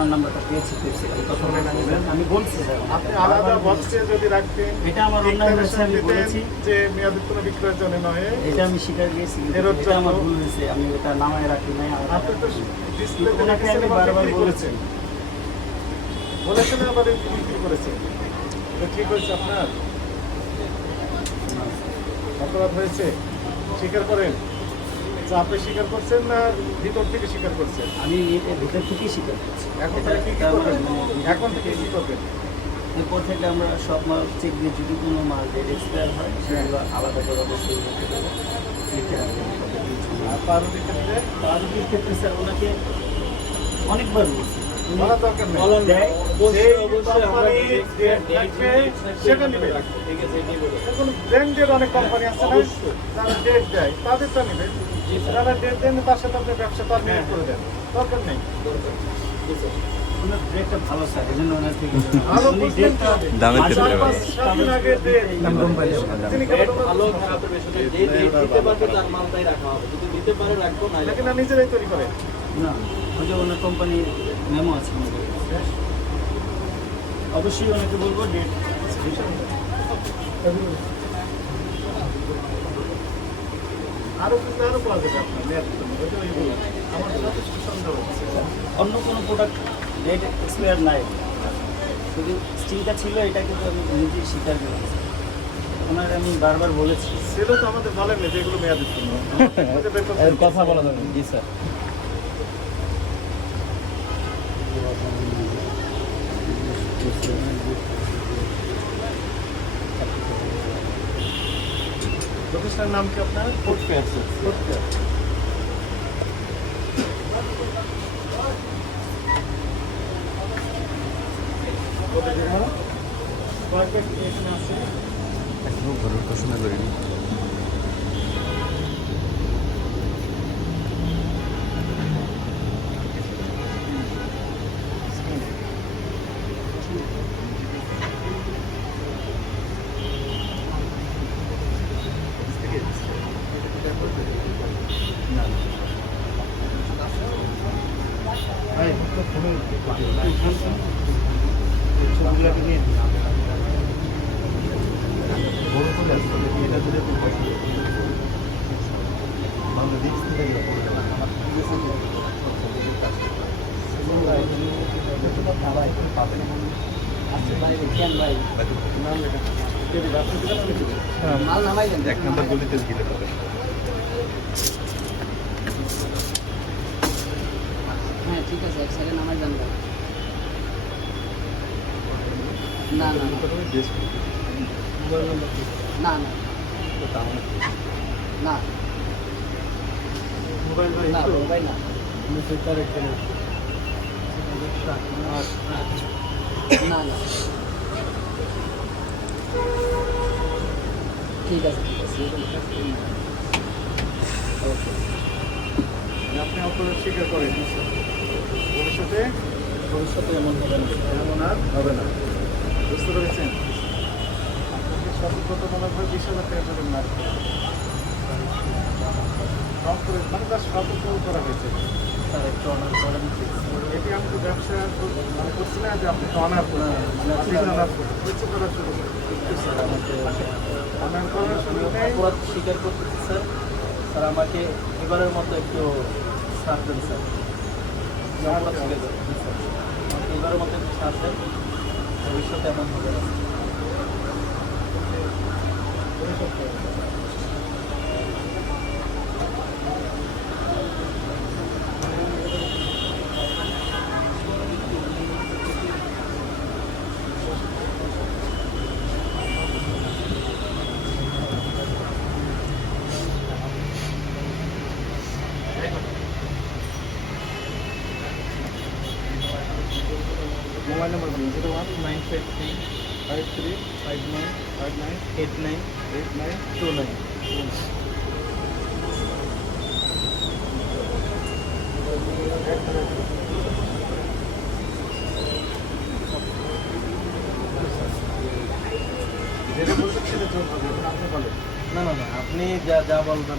ওনার নাম্বারটা পেয়েছি পেয়েছি। আমি বলছি আপনি আলাদা বক্সে যদি রাখতেন এটা আমার অন্য হয়েছে আমি declaration বলেছি। দিতেন যে মেয়াদোত্তর বিক্রয়ের জন্য নয়। এটা আমি স্বীকার ফেরত এটা আমার ভুল হয়েছে। আমি এটা নামায় রাখি নাই আপনি তো ওনাকে আমি বারবার বিক্রি করেছেন। বলেছেন আবার বিক্রি করেছেন। হয়েছে আপনার? অপরাধ হয়েছে। স্বীকার করেন। যে আপনি স্বীকার করছেন না ভিতর থেকে স্বীকার করছেন? আমি ভিতর থেকেই স্বীকার করছি। এখন এটা- থেকে কি করবেন? মানে- এখন থেকে কি করবেন? এরপর থেকে আমরা সব মাল চেক দিয়ে যদি কোনো মাল এক্সপায়ার হয় সেগুলো আলাদা করে অবশ্যই লিখে দেবো লিখে রাখবেন আর পারুটির ক্ষেত্রে? পারুটির ক্ষেত্রে স্যার ওনাকে অনেকবার বলছি। দরকার নেই। দেয় সেটা নিবে। এখন ব্র্যান্ডের অনেক কোম্পানি আছে না? যারা ডেট দেয় তাদেরটা নেবে। যারা ডেট দেন তার সাথে আপনি ব্যবসা মেয়ে করে দেন। দরকার নেই। নিজেরাই তৈরি করে? না ওই যে ওনার কোম্পানির মেমো আছে অবশ্যই ওনাকে বলব ডেট আরও কিন্তু আরও পাওয়া যাবে আপনার বলুন আমার যথেষ্ট সন্দেহ অন্য কোনো প্রোডাক্ট ডেট এক্সপায়ার নাই। শুধু স্টিলটা ছিল এটা কিন্তু আমি নিজেই স্বীকার করেছি। ওনার আমি বারবার বলেছি। ছিল তো আমাদের বলেন না যেগুলো মেয়াদের জন্য। কথা বলা যাবে জি স্যার। প্রতিষ্ঠানের নাম কি আপনার? ফুড ফেয়ার স্যার সত্যি এখানে আছে এখনও ঘরের পছন্দ করিনি মাল নামাই দেন এক নম্বর গলিতে গিলে পাবে হ্যাঁ ঠিক আছে এক সাইডে নামাই দেন ভাই। না। না না, না। না না। না। মোবাইল না। না না। ঠিক আছে ঠিক আছে। ওকে আপনি অপরাধ স্বীকার করেন ভবিষ্যতে ভবিষ্যতে এমন হবে না এমন আর হবে না। বুঝতে পেরেছেন? আপনাকে সতর্কতামূলকভাবে বিশ হাজার টাকা করে মানে তার সতর্ক করা হয়েছে। স্যার একটু অনার করেন। এটি আমি তো ব্যবসা মানে করছি না যে আপনি অনার আপনি অনার করছেন। কিছু করার শুরু করুন। স্যার আমাকে অনার করার শুরু অপরাধ স্বীকার করতেছি স্যার। স্যার আমাকে এবারের মতো একটু ছাড় দেন স্যার। স্যার। এবারের মতো একটু সাথ দেন। ভবিষ্যতে এমন হবে না। মোবাইল নম্বর বলুন zero one nine five three five three five nine five nine eight nine eight nine two nine. না না না আপনি যা যা বলবেন